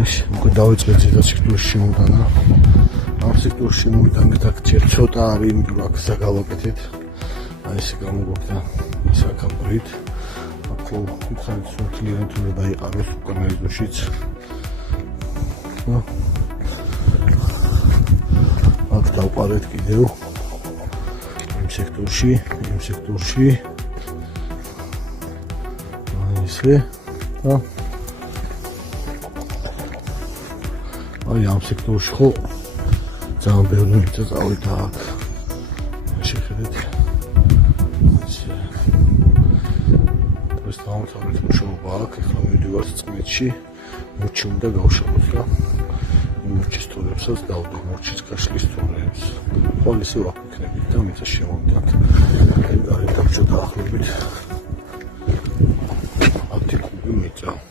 არის უკვე დავიწყეთ ზედა სექტორში შემოდანა. ამ სექტორში მოვიტანეთ აქ ჯერ ცოტა არის, იმიტომ რომ აქ ზაგალაკეთეთ. აი ესე გამოგვაქვს ის აკაბრით. აქ უხარით სულთლიანად უნდა დაიყაროს უკვე მეზოშიც. აქ დავყარეთ კიდევ იმ სექტორში. აი ესე და აი ამ სექტორში ხო ძალიან ბევრი მიწა წავიდა აქ. შეხედეთ. ეს დავამთავრეთ მუშაობა აქ, ახლა მივიდივართ წმეთში. მურჩი უნდა გავშალოთ და მურჩის თორებსაც დავდო, მურჩის გაშლის თორებს. ხოლ ისე ვაქვექნებით და მიწა შევამდათ. აი გარეთ დაბჭა დაახლოებით 10 კუბი მიწა.